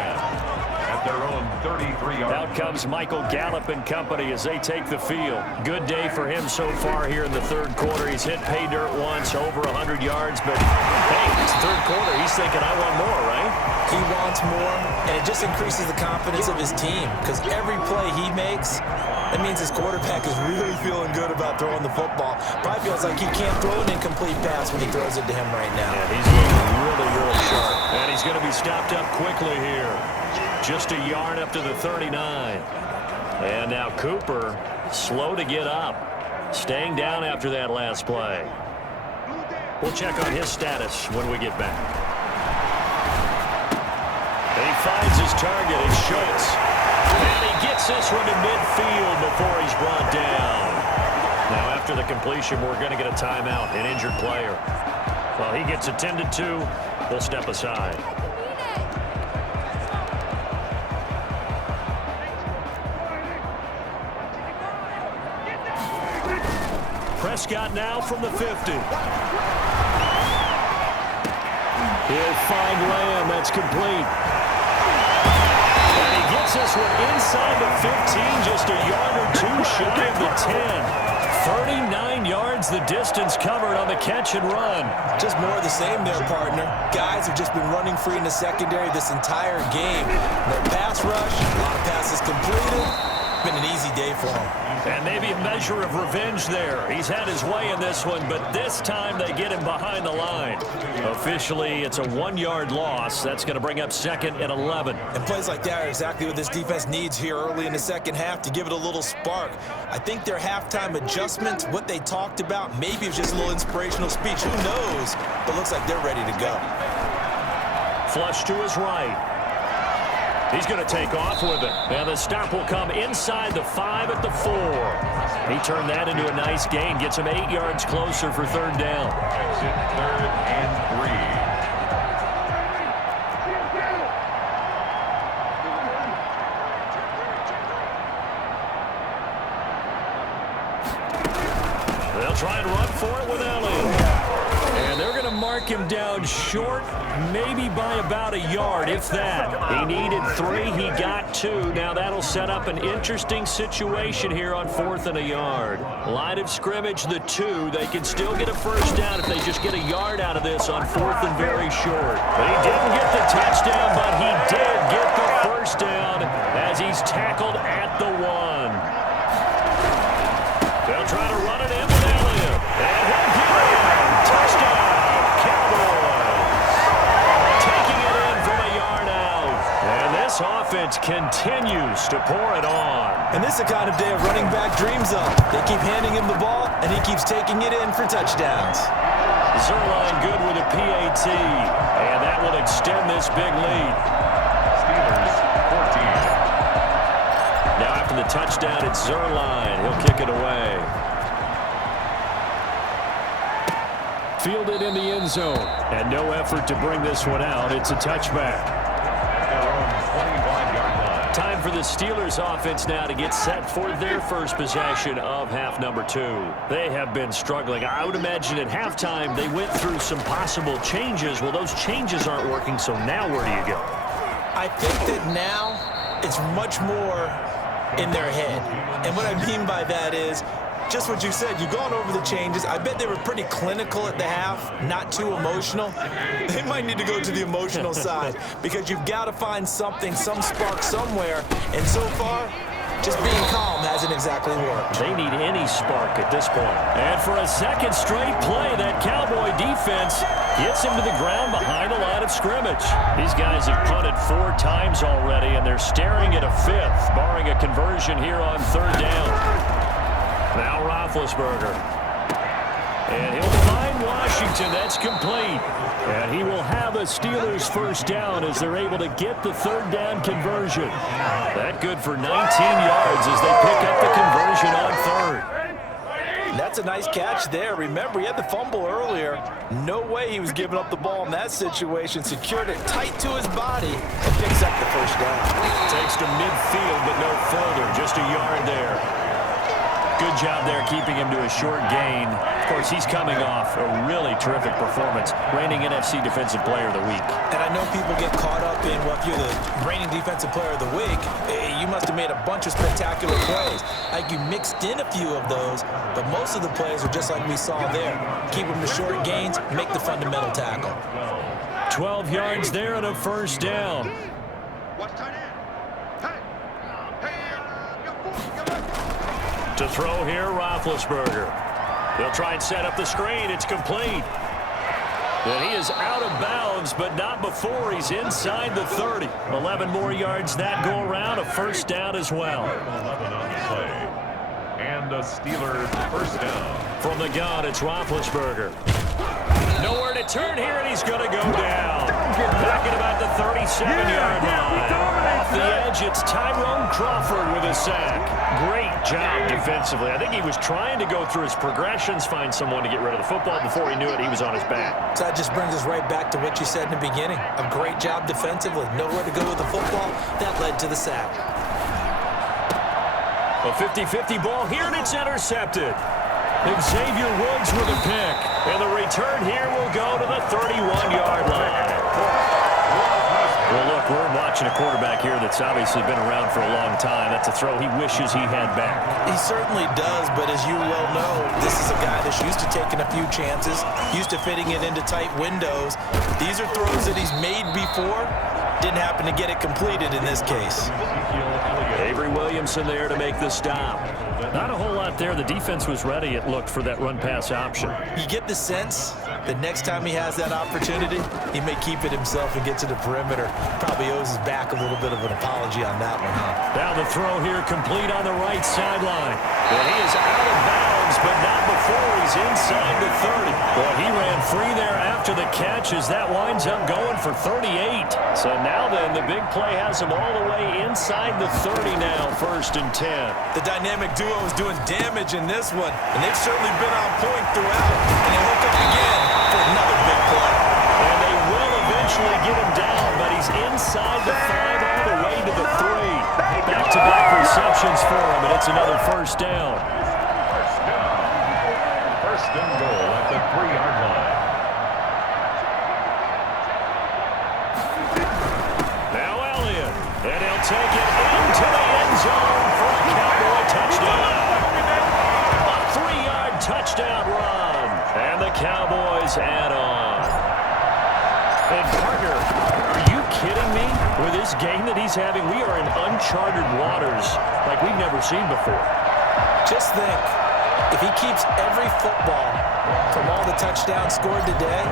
at their own 33-yard. Out comes Michael Gallup and company as they take the field. Good day for him so far here in the third quarter. He's hit pay dirt once, over 100 yards. But, hey, it's the third quarter. He's thinking, I want more, right? He wants more, and it just increases the confidence of his team because every play he makes, that means his quarterback is really feeling good about throwing the football. Probably feels like he can't throw an incomplete pass when he throws it to him right now. Yeah, he's looking really, really sharp. And he's going to be stopped up quickly here. Just a yard up to the 39. And now Cooper, slow to get up. Staying down after that last play. We'll check on his status when we get back. And he finds his target, it's Schultz. And he gets this one to midfield before he's brought down. Now after the completion, we're going to get a timeout, an injured player. Well, he gets attended to. We'll step aside. Prescott now from the 50. He'll find Lamb. That's complete. And he gets this one inside the 15, just a yard or two shy of the 10. 39 yards the distance covered on the catch and run. Just more of the same there, partner. Guys have just been running free in the secondary this entire game. No pass rush, a lot of passes completed. Been an easy day for him. And maybe a measure of revenge there. He's had his way in this one, but this time they get him behind the line. Officially, it's a 1-yard loss. That's going to bring up 2nd and 11. And plays like that are exactly what this defense needs here early in the second half to give it a little spark. I think their halftime adjustment, what they talked about, maybe it was just a little inspirational speech. Who knows? But looks like they're ready to go. Flush to his right. He's going to take off with it. And the stop will come inside the 5 at the 4. He turned that into a nice gain. Gets him 8 yards closer for third down. Exit 3rd and 3. They'll try and run for it with Elliott. And they're going to mark him down short, maybe by about a yard, if that. He needed 3. He got 2. Now that'll set up an interesting situation here on 4th and a yard. Line of scrimmage, the 2. They can still get a first down if they just get a yard out of this on 4th and very short. But he didn't get the touchdown, but he did get the first down as he's tackled at the 1. They'll try to run it in with Elliott. And he'll get it. Touchdown, Cowboys. Taking it in from a yard out. And this offense continues to pour it on. And this is the kind of day a running back dreams of. They keep handing him the ball, and he keeps taking it in for touchdowns. Zerline good with a PAT. And that will extend this big lead. Steelers 14. Now after the touchdown, it's Zerline. He'll kick it away. Fielded in the end zone. And no effort to bring this one out. It's a touchback. Their own 25-yard line. Time for the Steelers offense now to get set for their first possession of half number 2. They have been struggling. I would imagine at halftime they went through some possible changes. Well, those changes aren't working, so now where do you go? I think that now it's much more in their head. And what I mean by that is just what you said. You've gone over the changes. I bet they were pretty clinical at the half, not too emotional. They might need to go to the emotional side because you've got to find something, some spark somewhere. And so far, just being calm hasn't exactly work. They need any spark at this point. And for a second straight play, that Cowboy defense gets him to the ground behind the line of scrimmage. These guys have punted 4 times already, and they're staring at a 5th, barring a conversion here on 3rd down. Now Roethlisberger. And he'll find Washington. That's complete. And he will have a Steelers first down as they're able to get the 3rd down conversion. That good for 19 yards as they pick up the conversion on 3rd. That's a nice catch there. Remember, he had the fumble earlier. No way he was giving up the ball in that situation. Secured it tight to his body and picks up the first down. Takes to midfield, but no further. Just a yard there. Good job there keeping him to a short gain. Of course, he's coming off a really terrific performance, reigning NFC Defensive Player of the Week. And I know people get caught up in, well, if you're the reigning Defensive Player of the Week, you must have made a bunch of spectacular plays. Like you mixed in a few of those, but most of the plays are just like we saw there. Keep them to short gains, make the fundamental tackle. 12 yards there and a first down. To throw here, Roethlisberger. They'll try and set up the screen. It's complete. And he is out of bounds, but not before he's inside the 30. 11 more yards that go around, a first down as well. And the Steelers first down. From the gun, it's Roethlisberger. Nowhere to turn here, and he's going to go down. Back at about the 37-yard line. Off the edge, it's Tyrone Crawford with a sack. Great job defensively. I think he was trying to go through his progressions, find someone to get rid of the football. Before he knew it, he was on his back. So that just brings us right back to what you said in the beginning. A great job defensively. Nowhere to go with the football. That led to the sack. A 50-50 ball here, and it's intercepted. Xavier Woods with a pick. And the return here will go to the 31-yard line. Well, look, we're watching a quarterback here that's obviously been around for a long time. That's a throw he wishes he had back. He certainly does, but as you well know, this is a guy that's used to taking a few chances, used to fitting it into tight windows. These are throws that he's made before. Didn't happen to get it completed in this case. Avery Williamson there to make the stop. Not a whole lot there. The defense was ready, it looked, for that run-pass option. You get the sense that next time he has that opportunity, he may keep it himself and get to the perimeter. Probably owes his back a little bit of an apology on that one, huh? Now the throw here complete on the right sideline. And he is out of bounds, but not before he's inside the 30. Well, he ran free there after the catch as that winds up going for 38. So now then, the big play has him all the way inside the 30 now, 1st and 10. The dynamic duo is doing damage in this one, and they've certainly been on point throughout. And they look up again for another big play. And they will eventually get him down, but he's inside the 5 all the way to the 3. Back-to-back receptions for him, and it's another first down. First and goal at the 3-yard line. Now Elliott, and he'll take it into the end zone for a Cowboy touchdown. A 3-yard touchdown run, and the Cowboys add on. And partner, are you kidding me? With this game that he's having, we are in uncharted waters like we've never seen before. Just think, if he keeps every football from all the touchdowns scored today,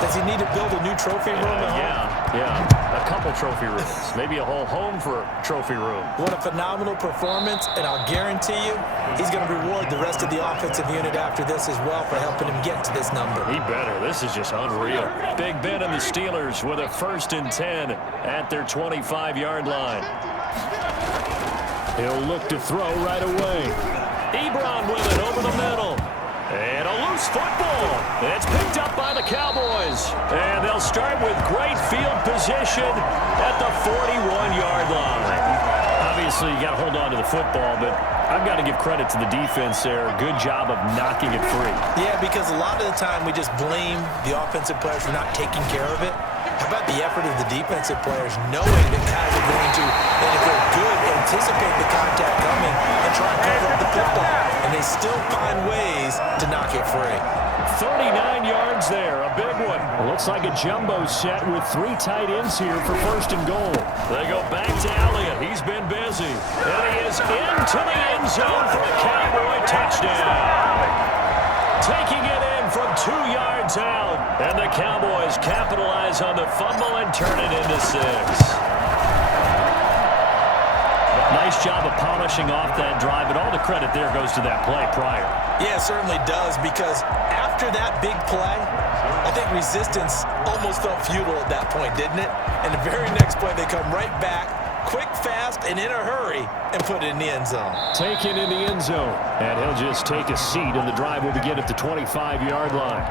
does he need to build a new trophy room at home? Yeah. A couple trophy rooms. Maybe a whole home for a trophy room. What a phenomenal performance, and I'll guarantee you he's going to reward the rest of the offensive unit after this as well for helping him get to this number. He better. This is just unreal. Big Ben and the Steelers with a 1st and 10 at their 25-yard line. He'll look to throw right away. Ebron with it over the middle. And a loose football. It's picked up by the Cowboys. And they'll start with great field position at the 41-yard line. Obviously, you got to hold on to the football, but I've got to give credit to the defense there. Good job of knocking it free. Yeah, because a lot of the time we just blame the offensive players for not taking care of it. How about the effort of the defensive players knowing that guys are going to, and if they're good, anticipate the contact coming and try and cover up the football. And they still find ways to knock it free. 39 yards there, a big one. Looks like a jumbo set with 3 tight ends here for first and goal. They go back to Elliott. He's been busy. And he is into the end zone for a Cowboy touchdown. Taking it in from 2 yards out. And the Cowboys capitalize on the fumble and turn it into 6. Nice job of polishing off that drive, and all the credit there goes to that play prior. Yeah, it certainly does, because after that big play, I think resistance almost felt futile at that point, didn't it? And the very next play, they come right back, quick, fast, and in a hurry, and put it in the end zone. Taken in the end zone, and he'll just take a seat, and the drive will begin at the 25-yard line.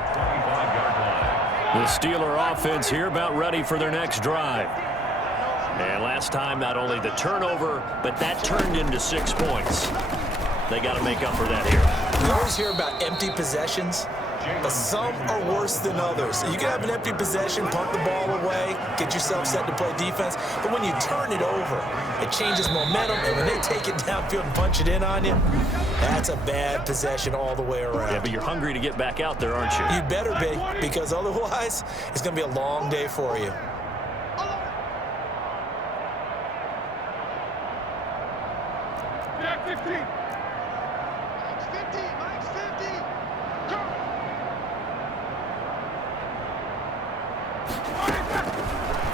The Steeler offense here about ready for their next drive. And last time, not only the turnover, but that turned into 6 points. They got to make up for that here. We always hear about empty possessions, but some are worse than others. You can have an empty possession, punt the ball away, get yourself set to play defense, but when you turn it over, it changes momentum, and when they take it downfield and punch it in on you, that's a bad possession all the way around. Yeah, but you're hungry to get back out there, aren't you? You better be, because otherwise, it's going to be a long day for you.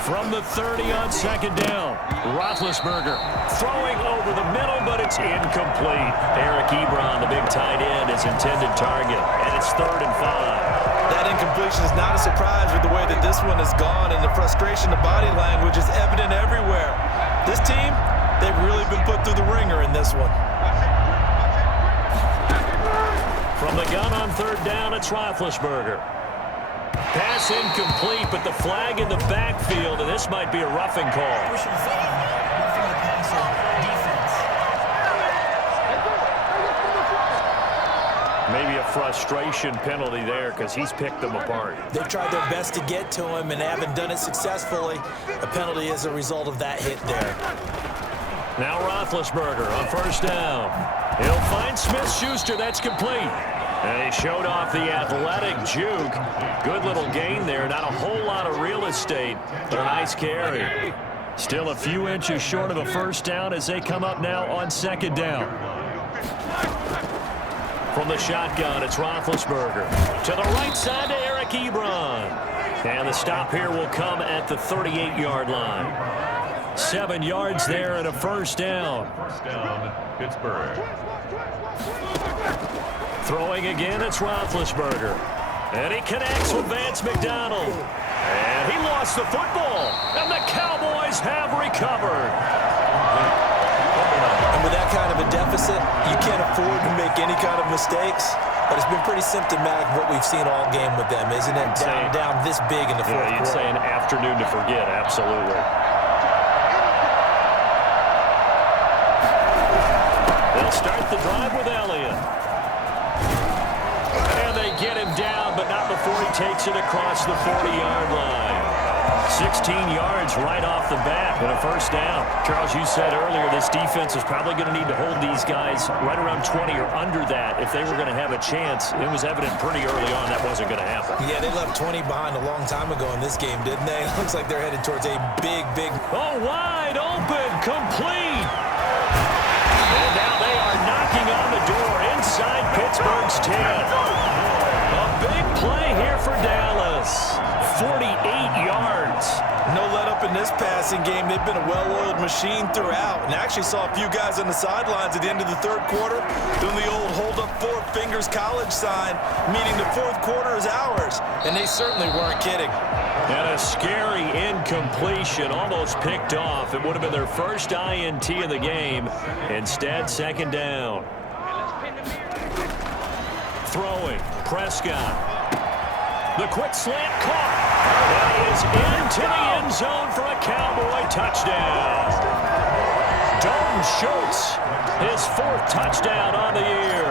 From the 30 on second down, Roethlisberger throwing over the middle, but it's incomplete. Eric Ebron, the big tight end, is intended target, and it's 3rd and 5. That incompletion is not a surprise with the way that this one has gone, and the frustration, the body language is evident everywhere. This team, they've really been put through the ringer in this one. From the gun on 3rd down, it's Roethlisberger. Pass incomplete, but the flag in the backfield, and this might be a roughing call. Maybe a frustration penalty there because he's picked them apart. They've tried their best to get to him and haven't done it successfully. A penalty is a result of that hit there. Now Roethlisberger on 1st down. He'll find Smith-Schuster. That's complete. And he showed off the athletic juke. Good little gain there. Not a whole lot of real estate, but a nice carry. Still a few inches short of a 1st down as they come up now on 2nd down. From the shotgun, it's Roethlisberger. To the right side to Eric Ebron. And the stop here will come at the 38-yard line. 7 yards there and a 1st down. 1st down, Pittsburgh. Throwing again, it's Roethlisberger. And he connects with Vance McDonald. And he lost the football. And the Cowboys have recovered. And with that kind of a deficit, you can't afford to make any kind of mistakes. But it's been pretty symptomatic of what we've seen all game with them, isn't it? Down this big in the fourth quarter. You'd say an afternoon to forget, absolutely. They'll start the drive with Elliott. And they get him down, but not before he takes it across the 40-yard line. 16 yards right off the bat and a 1st down. Charles, you said earlier this defense is probably going to need to hold these guys right around 20 or under that if they were going to have a chance. It was evident pretty early on that wasn't going to happen. Yeah, they left 20 behind a long time ago in this game, didn't they? It looks like they're headed towards a big... Oh, wide open, complete. And now they are knocking on the door inside Pittsburgh's 10. A big play here for Dallas. 48 yards. No let up in this passing game. They've been a well-oiled machine throughout. And actually saw a few guys on the sidelines at the end of the 3rd quarter doing the old hold up 4 fingers college sign, meaning the 4th quarter is ours. And they certainly weren't kidding. And a scary incompletion, almost picked off. It would have been their first INT of the game. Instead, 2nd down. Throwing, Prescott. The quick slant caught. That is into the end zone for a Cowboy touchdown. Dalton Schultz, his 4th touchdown on the year,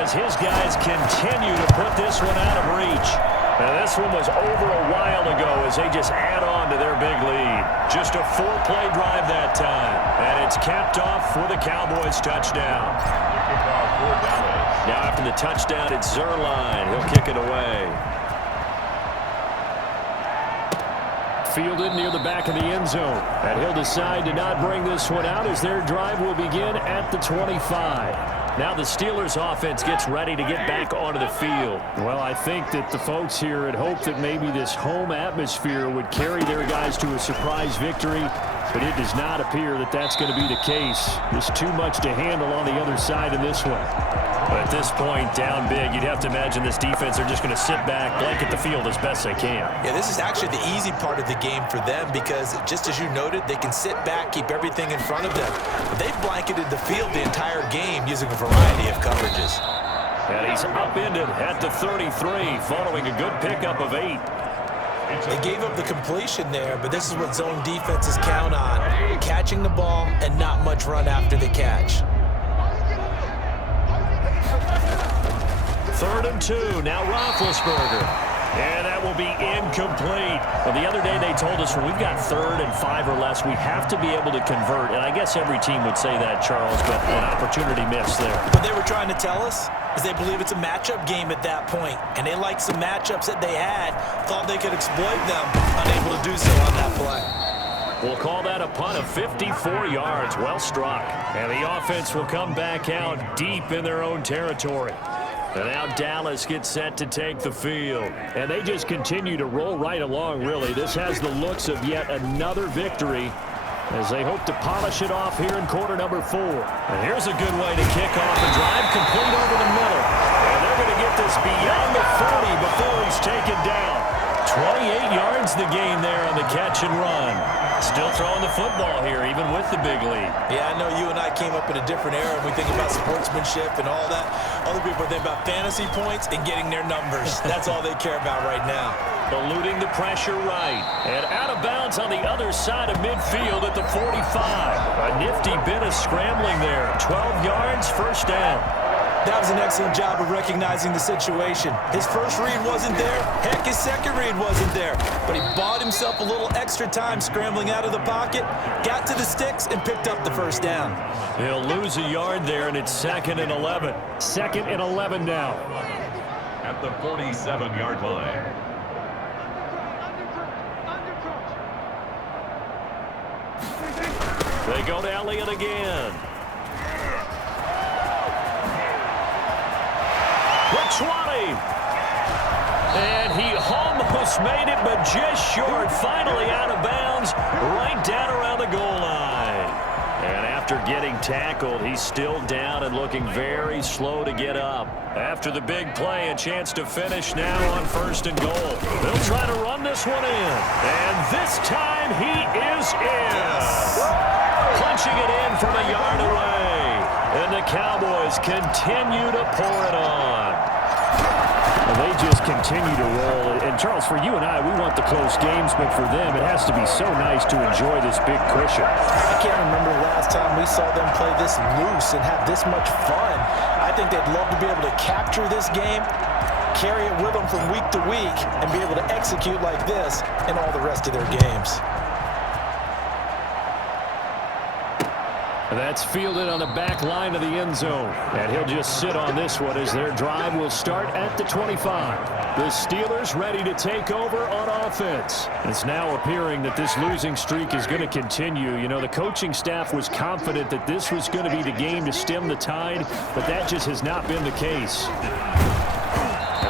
as his guys continue to put this one out of reach. And this one was over a while ago as they just add on to their big lead. Just a 4-play drive that time. And it's capped off for the Cowboys touchdown. Kickoff for Dallas. Now after the touchdown, it's Zerline. He'll kick it away. Fielded near the back of the end zone. And he'll decide to not bring this one out as their drive will begin at the 25. Now the Steelers offense gets ready to get back onto the field. Well, I think that the folks here had hoped that maybe this home atmosphere would carry their guys to a surprise victory, but it does not appear that that's going to be the case. There's too much to handle on the other side in this one. But at this point, down big, you'd have to imagine this defense are just going to sit back, blanket the field as best they can. Yeah, this is actually the easy part of the game for them because, just as you noted, they can sit back, keep everything in front of them. But they've blanketed the field the entire game using a variety of coverages. And he's upended at the 33 following a good pickup of 8. They gave up the completion there, but this is what zone defenses count on. Catching the ball and not much run after the catch. 3rd and 2. Now Roethlisberger. And that will be incomplete. Well, the other day they told us when we've got 3rd and 5 or less, we have to be able to convert. And I guess every team would say that, Charles, but an opportunity missed there. What they were trying to tell us is they believe it's a matchup game at that point. And they liked some matchups that they had, thought they could exploit them, unable to do so on that play. We'll call that a punt of 54 yards. Well struck. And the offense will come back out deep in their own territory. And now Dallas gets set to take the field. And they just continue to roll right along, really. This has the looks of yet another victory as they hope to polish it off here in quarter number 4. And here's a good way to kick off a drive complete over the middle. And they're going to get this beyond the 40 before he's taken down. 28 yards the gain there on the catch and run. Still throwing the football here, even with the big lead. Yeah, I know you and I came up in a different era and we think about sportsmanship and all that. Other people think about fantasy points and getting their numbers. That's all they care about right now. Eluding the pressure right. And out of bounds on the other side of midfield at the 45. A nifty bit of scrambling there. 12 yards, first down. That was an excellent job of recognizing the situation. His first read wasn't there. Heck, his second read wasn't there. But he bought himself a little extra time scrambling out of the pocket, got to the sticks, and picked up the first down. He'll lose a yard there, and it's 2nd and 11. 2nd and 11 now. At the 47-yard line. They go to Elliott again. The 20. And he almost made it, but just short. Finally out of bounds, right down around the goal line. And after getting tackled, he's still down and looking very slow to get up. After the big play, a chance to finish now on 1st and goal. They'll try to run this one in. And this time he is in. Punching it in from a yard away. And the Cowboys continue to pour it on. And they just continue to roll. And, Charles, for you and I, we want the close games, but for them, it has to be so nice to enjoy this big cushion. I can't remember the last time we saw them play this loose and have this much fun. I think they'd love to be able to capture this game, carry it with them from week to week, and be able to execute like this in all the rest of their games. That's fielded on the back line of the end zone. And he'll just sit on this one as their drive will start at the 25. The Steelers ready to take over on offense. It's now appearing that this losing streak is going to continue. You know, the coaching staff was confident that this was going to be the game to stem the tide, but that just has not been the case.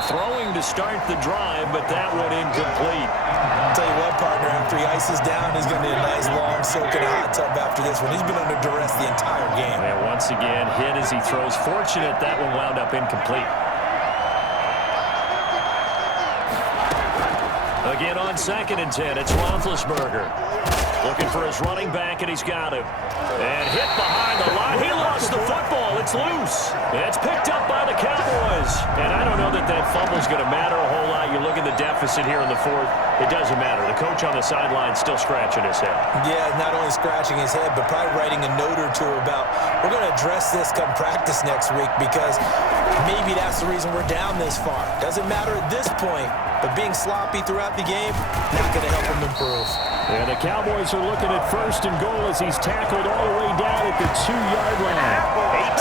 Throwing to start the drive, but that one incomplete. I'll tell you what, partner, after he ices down, he's going to need a nice long soak in a hot tub after this one. He's been under duress the entire game. And once again, hit as he throws. Fortunate that one wound up incomplete. Again on 2nd and 10, it's Roethlisberger. Looking for his running back, and he's got him. And hit behind the line. He lost the football. It's loose. It's picked up by the Cowboys. And I don't know that that fumble's going to matter a whole lot. You look at the deficit here in the 4th. It doesn't matter. The coach on the sideline still scratching his head. Yeah, not only scratching his head, but probably writing a note or two about, we're going to address this come practice next week because maybe that's the reason we're down this far. Doesn't matter at this point. but being sloppy throughout the game, not going to help him improve. And the Cowboys are looking at 1st and goal as he's tackled all the way down at the 2-yard line.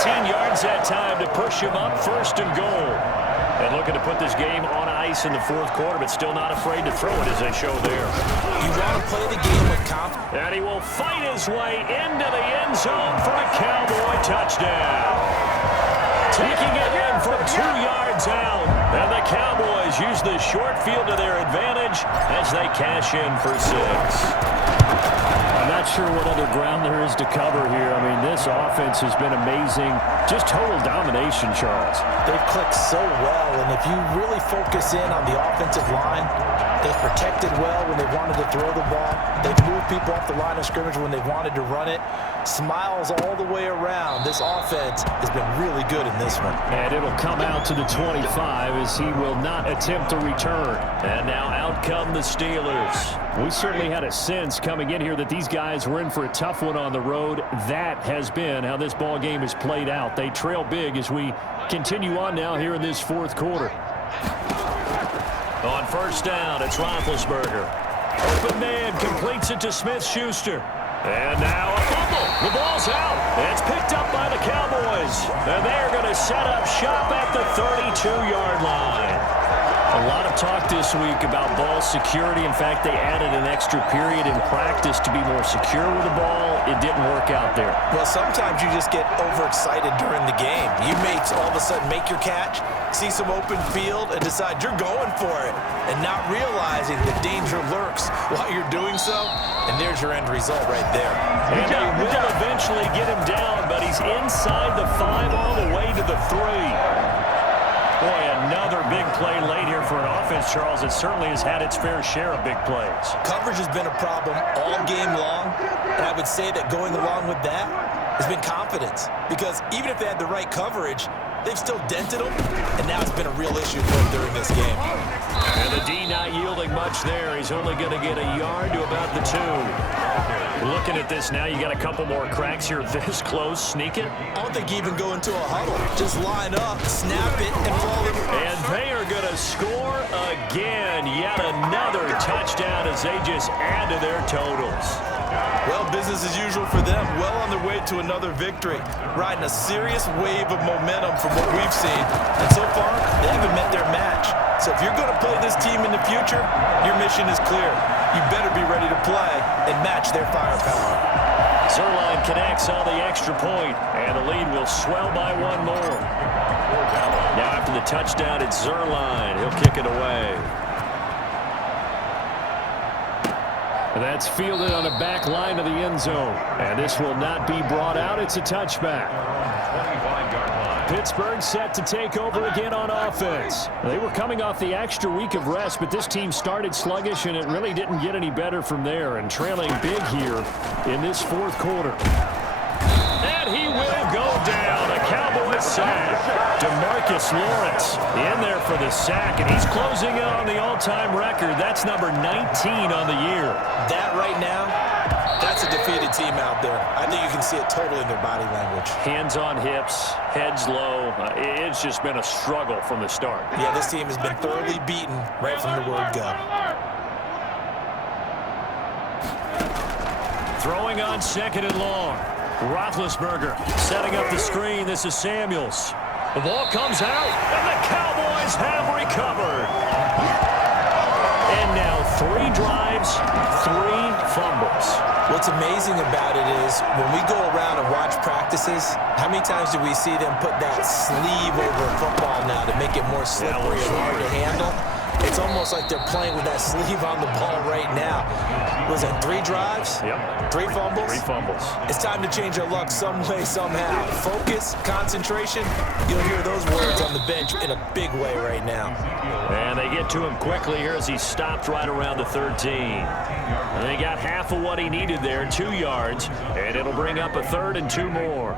18 yards that time to push him up 1st and goal. And looking to put this game on ice in the 4th quarter, but still not afraid to throw it as they show there. You want to play the game with confidence. And he will fight his way into the end zone for a Cowboy touchdown. Taking it in from 2 yards out. And the Cowboys use the short field to their advantage as they cash in for 6. I'm not sure what other ground there is to cover here. I mean, this offense has been amazing. Just total domination, Charles. They've clicked so well, and if you really focus in on the offensive line, they've protected well when they wanted to throw the ball. They've moved people off the line of scrimmage when they wanted to run it. Smiles all the way around. This offense has been really good in this one. And it'll come out to the 25 as he will not attempt to return. And now out come the Steelers. We certainly had a sense coming in here that these guys were in for a tough one on the road. That has been how this ball game has played out. They trail big as we continue on now here in this 4th quarter. On 1st down, it's Roethlisberger. Open man completes it to Smith-Schuster. And now a fumble. The ball's out. It's picked up by the Cowboys. And they're going to set up shop at the 32-yard line. A lot of talk this week about ball security. In fact, they added an extra period in practice to be more secure with the ball. It didn't work out there. Well, sometimes you just get overexcited during the game. You may all of a sudden make your catch, see some open field, and decide you're going for it, and not realizing the danger lurks while you're doing so. And there's your end result right there. And they will eventually get him down, but he's inside the 5 all the way to the 3. Boy, another big play late here for an offense, Charles. It certainly has had its fair share of big plays. Coverage has been a problem all game long, and I would say that going along with that has been confidence. Because even if they had the right coverage, they've still dented them, and now it's been a real issue for them during this game. And the D not yielding much there. He's only going to get a yard to about the 2. Looking at this now, you got a couple more cracks here this close. Sneak it. I don't think you even go into a huddle. Just line up, snap it, and fall it. And they are going to score again. Yet another touchdown as they just add to their totals. Well, business as usual for them. Well on their way to another victory. Riding a serious wave of momentum from what we've seen. And so far, they haven't met their match. So if you're going to play this team in the future, your mission is clear. You better be ready to play and match their firepower. Zuerlein connects on the extra point, and the lead will swell by 1 more. Now after the touchdown, it's Zuerlein. He'll kick it away. That's fielded on the back line of the end zone. And this will not be brought out. It's a touchback. Pittsburgh set to take over again on offense. They were coming off the extra week of rest, but this team started sluggish, and it really didn't get any better from there. And trailing big here in this 4th quarter. And he will go down. A Cowboys sack. DeMarcus Lawrence in there for the sack, and he's closing in on the all-time record. That's number 19 on the year. That right now, that's a defeated team out there. I think you can see it totally in their body language. Hands on hips, heads low. It's just been a struggle from the start. Yeah, this team has been thoroughly beaten right from the word go. Throwing on 2nd and long. Roethlisberger setting up the screen. This is Samuels. The ball comes out, and the Cowboys have recovered. And now 3 drives, 3 fumbles. What's amazing about it is when we go around and watch practices, how many times do we see them put that sleeve over football now to make it more slippery and hard to handle? It's almost like they're playing with that sleeve on the ball right now. Was it 3 drives? Yep. 3 fumbles? 3 fumbles. It's time to change their luck some way, somehow. Focus, concentration, you'll hear those words on the bench in a big way right now. And they get to him quickly here as he stopped right around the 13. And they got half of what he needed there, 2 yards, and it'll bring up a 3rd and 2 more.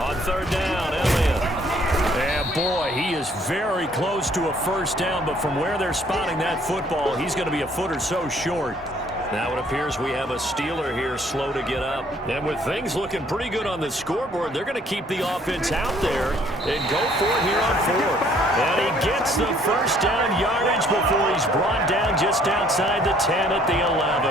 On 3rd down, Elliott. And boy, he is very close to a 1st down, but from where they're spotting that football, he's going to be a foot or so short. Now it appears we have a Steeler here slow to get up. And with things looking pretty good on the scoreboard, they're going to keep the offense out there and go for it here on 4th. And he gets the first down yardage before he's brought down just outside the 10 at the 11.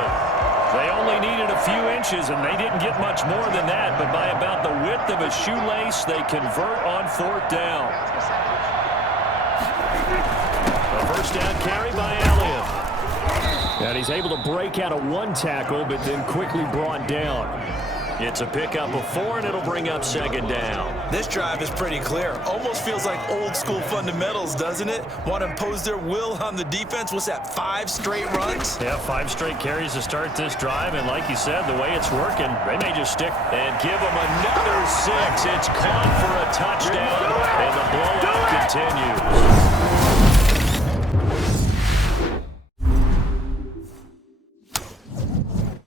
They only needed a few inches, and they didn't get much more than that. But by about the width of a shoelace, they convert on 4th down. A first down carry by Elliott. And he's able to break out of 1 tackle, but then quickly brought down. It's a pickup of 4, and it'll bring up 2nd down. This drive is pretty clear. Almost feels like old school fundamentals, doesn't it? Want to impose their will on the defense. What's that, 5 straight runs? Yeah, 5 straight carries to start this drive. And like you said, the way it's working, they may just stick and give them another 6. It's caught for a touchdown, and the blowout continues.